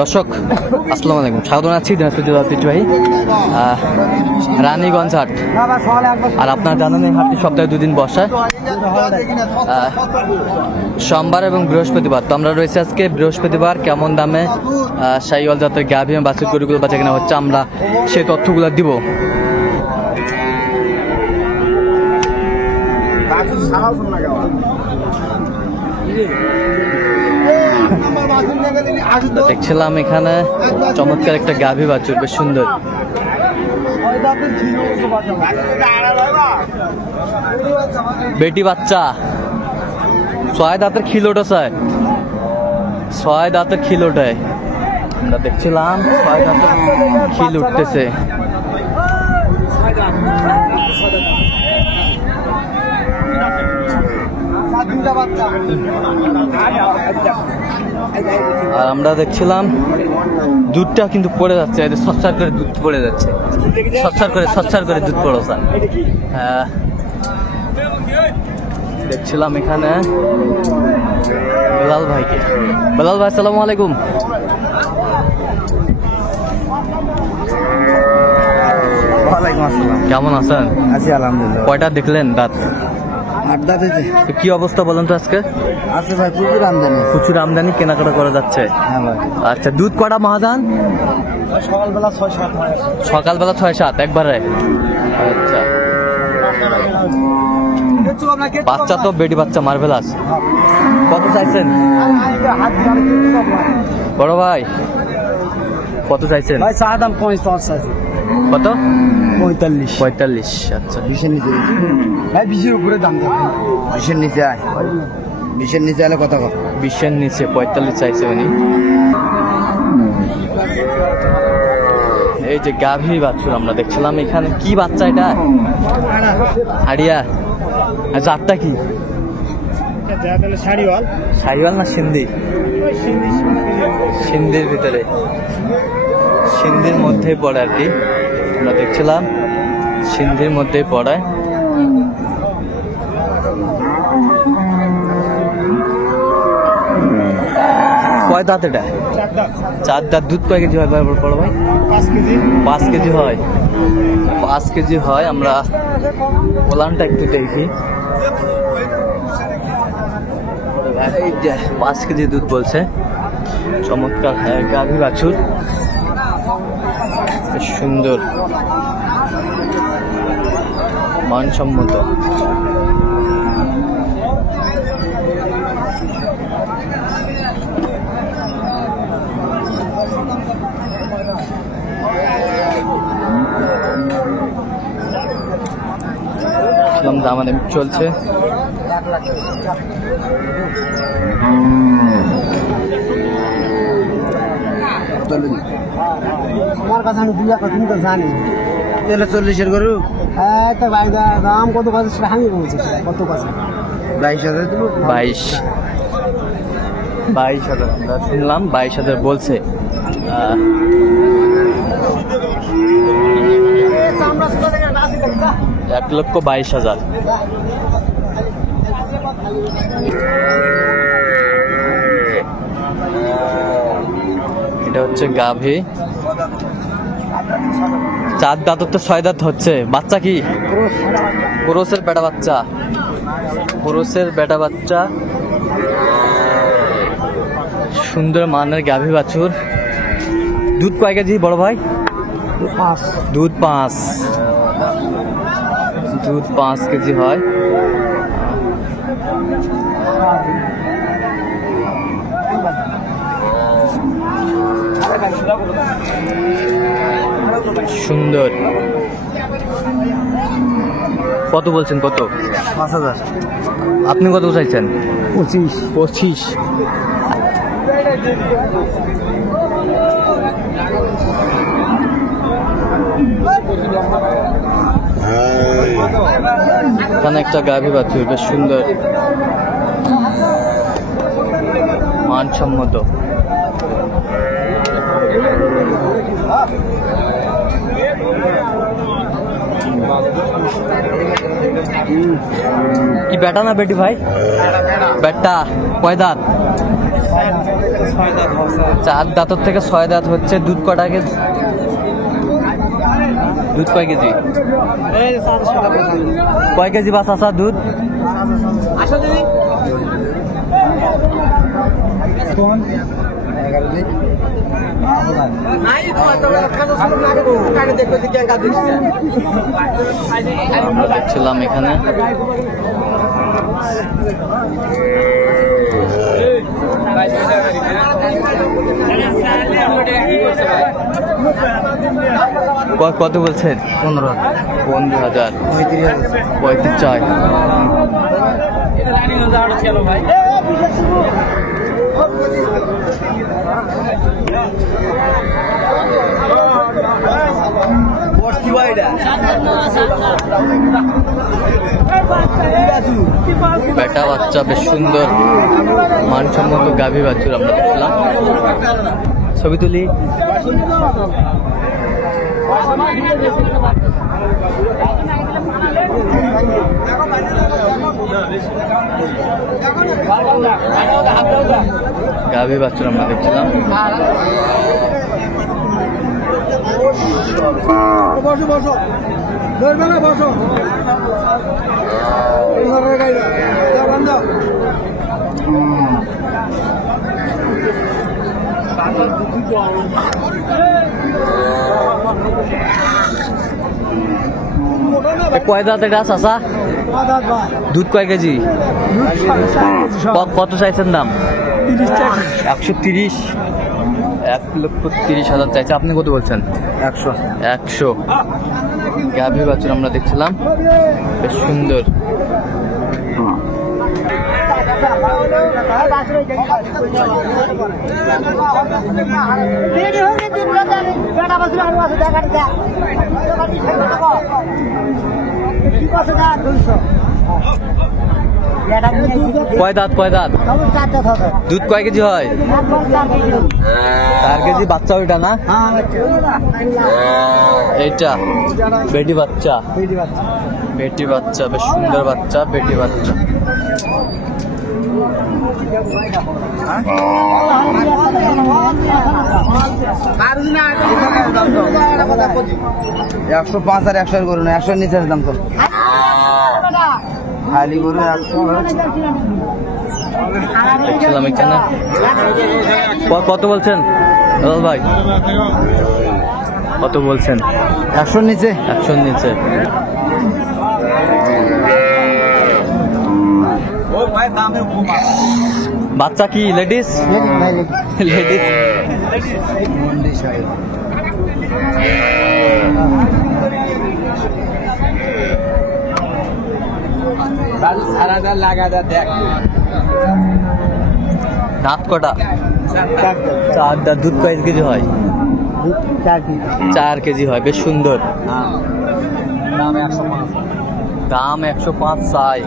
দর্শক আসসালামু আলাইকুম, স্বাগত জানাচ্ছি দিনাজপুর জেলার ঐতিহ্যবাহী রানীগঞ্জ হাট। আর আপনার জানেন এই হাটটি সপ্তাহে 2 দিন বসে, সোমবার এবং বৃহস্পতিবার। তো আমরা রয়েছে আজকে বৃহস্পতিবার। কেমন দামে শাহিওয়াল জাতের গাভী এবং বাছুর গরুগুলো বাচ্চা কেনা হচ্ছে, আমরা সেই তথ্যগুলো দিব। দেখছিলাম এখানে চমৎকার একটা গাভী বাছুর, বেশ সুন্দর। বেটি বাচ্চা 6 দাঁতের খিলোটা, 6 দাঁতের খিলোটায় আমরা দেখছিলাম 6 দাঁতের খিল উঠতেছে। আর আমরা দেখছিলাম দুধটা কিন্তু পড়ে যাচ্ছে, সচ্ছার করে দুধ পড়ে যাচ্ছে, সচ্ছার করে দুধ পড়ছে। দেখছিলাম এখানে বেলাল ভাইকে। বেলাল ভাই আসসালামু আলাইকুম। ওয়ালাইকুম আসসালাম। কেমন আছেন? আছি আলহামদুলিল্লাহ। কয়টা দেখলেন দাঁত? 8 দাঁত হয়েছে। কি অবস্থা বলেন তো আজকে? আছে ভাই, প্রচুর আমদানি কেনাকাটা করা যাচ্ছে। হ্যাঁ ভাই। আচ্ছা, দুধ কটা মহাজান? সকালবেলা 6-7 হয়। সকালবেলা 6-7 একবারে। আচ্ছা, বাচ্চা তো বেটি বাচ্চা মার্ভেলাস। কত চাইছেন বড় ভাই? কত চাইছেন ভাই? চা দাম 45 আছে। কত? 45। আচ্ছা, 20-এর নিচে ভাই, 20-এর উপরে দাম। 20-এর নিচে আয়, 20-এর নিচে আলে কথা কর। 20-এর নিচে 45 চাইছে উনি। এই যে গাভী বাছুর আমরা দেখছিলাম এখানে, কি বাচ্চা এটা? হাড়িয়া। জাতটা কি? শাহিওয়াল না সিন্ধি? সিন্ধির ভিতরে, সিন্ধির মধ্যেই পড়ে আর কি। আমরা দেখছিলাম সিন্ধির মধ্যেই পড়ে। কয় দাঁত এটা? 4 দাঁত। দুধ কয় কেজি হয় ভাই বড় ভাই? 5 কেজি হয়। 5 কেজি হয়। আমরা ওলানটা একটু দেখি। 5 কেজি দুধ বলছে। চমৎকার গাভী বাছুর, সুন্দর মানসম্মত। দামাদামি চলছে। আমার কাছে আমি 2 টাকা তুমি তো জানি। 40-এর গরু। হ্যাঁ তো ভাই, দাম কত কাছে সেটা আমি বলছি। কত কাছে? 22,000 দেবো। 22,000 আমরা শুনলাম, 22,000 বলছে। 1,22,000। এটা হচ্ছে গাভী। 4 দাঁত তো 6 দাঁত হচ্ছে। বাচ্চা কি? ক্রসের বেটা বাচ্চা। ক্রসের বেটা বাচ্চা, সুন্দর মানের গাভী বাছুর। দুধ কয় কেজি বড় ভাই? 5। দুধ 5 কেজি হয়। সুন্দর। কত বলছেন? কত? 5,000। আপনি কত চাইছেন? 25। এখানে একটা গাভী বাছুর, বেশ সুন্দর মানসম্মত। কি বেটা না বেটি ভাই? বেটা। কয় দাঁত? 4 দাঁতর থেকে 6 দাঁত হচ্ছে। দুধ কটা কেজি? দুধ কয় কেজি? কয় কেজি বা চাচা দুধ? দেখছিলাম এখানে কত বলছেন? 15,000। 35 চাই। বেটা বাচ্চা বেশ সুন্দর মানসম্মত গাভী বাছুর আমরা দেখলাম। ছবি তুলি। গাভী বাছুর আমরা দেখছিলাম। বসো বসো ধরবে না, বসো। কয় দাঁত এটা চাচা? দুধ কয় কেজি? কত চাইছেন দাম? 130। 1,30,000 চাইছে। আপনি কত বলছেন? 100। গাভী বাছুর আমরা দেখছিলাম বেশ সুন্দর। কয় দাঁত? দুধ কয় কেজি হয়? 4 কেজি। বাচ্চা ওইটা না? এইটা বেটি বাচ্চা। বেটি বাচ্চা বেশ সুন্দর বাচ্চা। বেটি বাচ্চা 105 আর 100 করুন। 100 নিচে দাম তো খালি গরু 100। দেখছিলাম এখানে। কত বলছেন ভাই? কত বলছেন? 100 নিচে। 100 নিচে। বাচ্চা কি লেডিস? লেডিস। দাঁত কটা? 4 দাঁত। দুধ কয় কেজি হয়? 4 কেজি হয়। বেশ সুন্দর। দাম 105 চাই।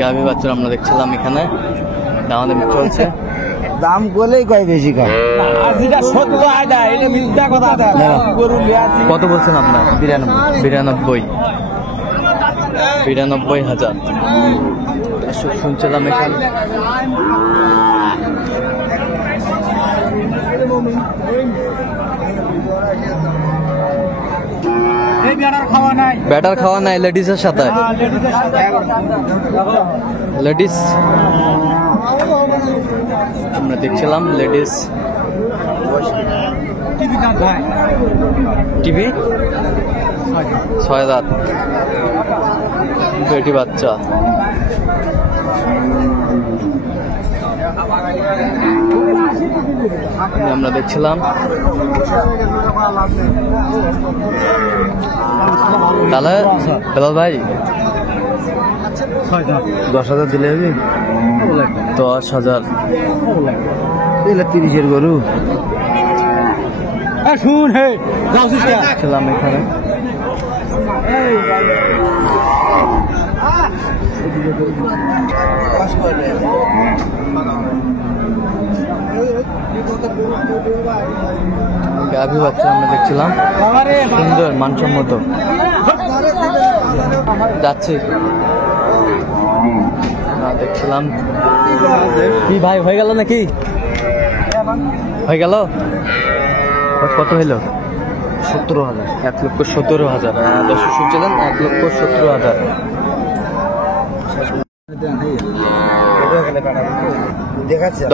গাভী বাচ্চা আমরা দেখছিলাম এখানে। আমাদের চলছে। দাম বলেই কয় বেশি কয়। কত বলছেন আপনার? 92,000 শুনছিলাম এখানে। ব্যাটার খাওয়া নাই লেডিসের সাথে। লেডিস আমরা দেখছিলাম। লেডিস টিভি 6 দাঁত। বেটি বাচ্চা। আমরা দেখছিলাম। তাহলে বেলাল ভাই 10,000 দিলে হবে। 10,000 30-এর গরু। শুন হে ছিলাম এখানে। গাভী বাচ্চা আমরা দেখছিলাম সুন্দর মানসম্মত। যাচ্ছি দেখছিলাম কি ভাই হয়ে গেল নাকি হয়ে গেল কত হইল 17,000 1,17,000 দর্শক শুনছিলেন 1,17,000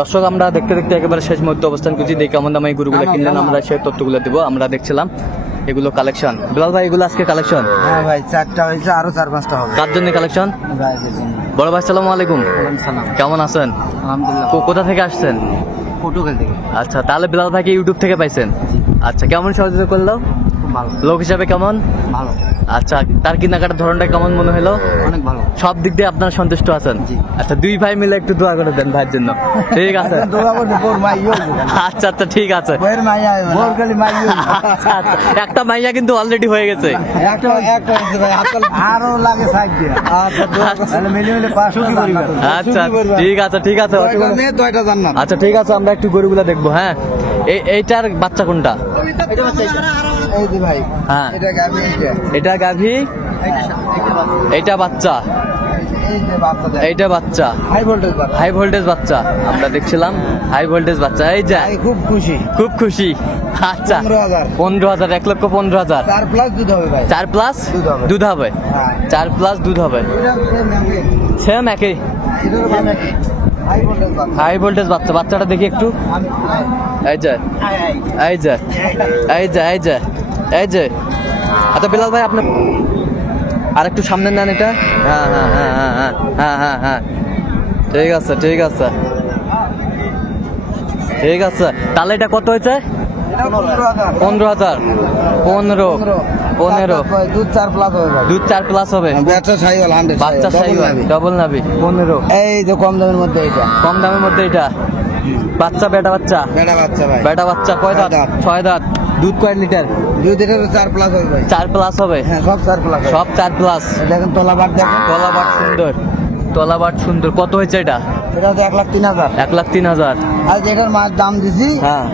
দর্শক আমরা দেখতে দেখতে একেবারে শেষ মুহূর্তে অবস্থান করছি দেখি কেমন দামে এই গরুগুলো কিনলেন আমরা সেই তথ্যগুলো দেবো আমরা দেখছিলাম এগুলো কালেকশন বিলাল ভাই এগুলো আজকে কালেকশন হ্যাঁ ভাই 4টা হয়েছে আরো 4-5টা হবে কার জন্য কালেকশন বড় ভাই আসসালামু আলাইকুম কেমন আছেন আলহামদুলিল্লাহ কোথা থেকে আসছেন পর্তুগাল থেকে আচ্ছা তাহলে বিলাল ভাইকে ইউটিউব থেকে পাইছেন আচ্ছা কেমন সহযোগিতা করলো খুব ভালো লোক হিসাবে কেমন ভালো আচ্ছা তার কেনাকাটার ধরনটা কেমন মনে হলো অনেক ভালো সব দিক দিয়ে আপনারা সন্তুষ্ট আছেন জি। আচ্ছা দুই ভাই মিলে একটু দোয়া করে দেন ভাইয়ের জন্য ঠিক আছে দোয়া করতে বোর মাইও আচ্ছা আচ্ছা ঠিক আছে বইয়ের মাইয়া বোর খালি মাইও আচ্ছা, আচ্ছা। একটা মাইয়া কিন্তু অলরেডি হয়ে গেছে একটা হচ্ছে ভাই আরো লাগে সাইড দিয়ে আচ্ছা দোয়া করে তাহলে মিলে মিলে 500 কি করিবা আচ্ছা ঠিক আছে ঠিক আছে দুইটা জান্নাত আচ্ছা ঠিক আছে আমরা একটু গরুগুলা দেখবো হ্যাঁ এইটার বাচ্চা কোনটা এই যে ভাই হ্যাঁ এটা গাবি এটা গাভী এইটা বাচ্চা এই যে বাচ্চা দেয় এইটা বাচ্চা হাই ভোল্টেজ বাচ্চা হাই ভোল্টেজ বাচ্চা আমরা দেখছিলাম হাই ভোল্টেজ বাচ্চা এই যে ভাই খুব খুশি খুব খুশি আচ্ছা 15,000 15,000 1,15,000 4 প্লাস দুধ হবে ভাই 4 প্লাস দুধ হবে। দুধ হবে হ্যাঁ 4 প্লাস দুধ হবে এটা ম্যাঙ্গে সেম একই এটার ভাই হাই ভোল্টেজ বাচ্চা হাই ভোল্টেজ বাচ্চা বাচ্চাটা দেখি একটু এই যে এই যে এই যে এই যে এই যে আচ্ছা বিলাল ভাই আপনি আর একটু সামনে নেন এটা হ্যাঁ হ্যাঁ হ্যাঁ হ্যাঁ হ্যাঁ হ্যাঁ হ্যাঁ হ্যাঁ ঠিক আছে ঠিক আছে ঠিক আছে তাহলে এটা কত হয়েছে 15,000 15 দুধ 4 প্লাস হবে ভাই দুধ 4 প্লাস হবে বাচ্চা সাইওয়াল 100 বাচ্চা সাইওয়াল ডবল নাভি 15 এই যে কম দামের মধ্যে এটা কম দামের মধ্যে এটা বাচ্চা বেটা বাচ্চা বেড়া বাচ্চা ভাই বেটা বাচ্চা কয় দাঁত 6 দাঁত দুধ কয় লিটার দুধ এটা 4 প্লাস হবে ভাই 4 প্লাস হবে হ্যাঁ সব 4 প্লাস সব 4 প্লাস দেখেন তলাবার দেখেন তলাবাট সুন্দর তলাবাট সুন্দর কত হয়েছে এটা এটা তো 1,03,000 1,03,000 আর যেটার মাছ দাম দিছি হ্যাঁ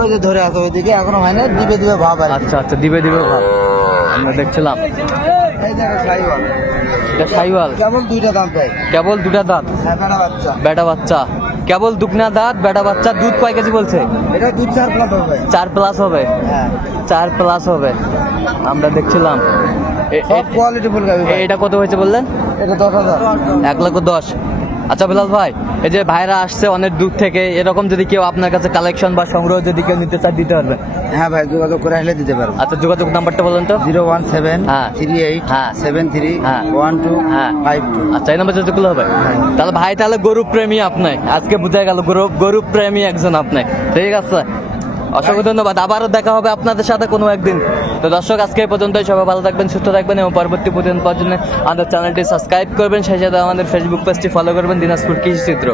ওই যে ধরে আছে ওইদিকে এখনো হয় না দিবে দিবে ভাব আর আচ্ছা আচ্ছা দিবে দিবে ভাব আমরা দেখছিলাম এই দেখো সাইওয়াল এটা সাইওয়াল কেবল দুইটা দাম চাই কেবল দুটা দাঁত হ্যাঁ বেড়া বাচ্চা বেটা বাচ্চা কেবল দুগনা দাঁত বেটা বাচ্চা দুধ কয় কেজি বলছে এটা দুধ 4 প্লাস হবে 4 প্লাস হবে হ্যাঁ 4 প্লাস হবে আমরা দেখছিলাম সব কোয়ালিটি ফুল গাবি ভাই এটা কত হয়েছে বললেন এটা 10,000 1,10,000 আচ্ছা বিলাল ভাই এই যে ভাইরা আসছে অনেক দূর থেকে এরকম যদি কেউ আপনার কাছে কালেকশন বা সংগ্রহ যদি কেউ নিতে চায় দিতে পারবে হ্যাঁ ভাই যোগাযোগ করে আসলে দিতে পারবো আচ্ছা যোগাযোগ নাম্বারটা বলেন তো 017 হ্যাঁ। 38 হ্যাঁ। 73 হ্যাঁ। 12 হ্যাঁ। 52 আচ্ছা এই নাম্বার যোগাযোগ হবে তাহলে ভাই তাহলে গরু প্রেমী আপনি আজকে বোঝা গেল গরু প্রেমী একজন আপনি ঠিক আছে অসংখ্য ধন্যবাদ আবারও দেখা হবে আপনাদের সাথে কোনো একদিন তো দর্শক আজকে এই পর্যন্তই সবাই ভালো থাকবেন সুস্থ থাকবেন এবং পরবর্তী প্রতিদিন পাওয়ার জন্য আমাদের চ্যানেলটি সাবস্ক্রাইব করবেন সেই সাথে আমাদের ফেসবুক পেজটি ফলো করবেন দিনাজপুর কৃষি চিত্র।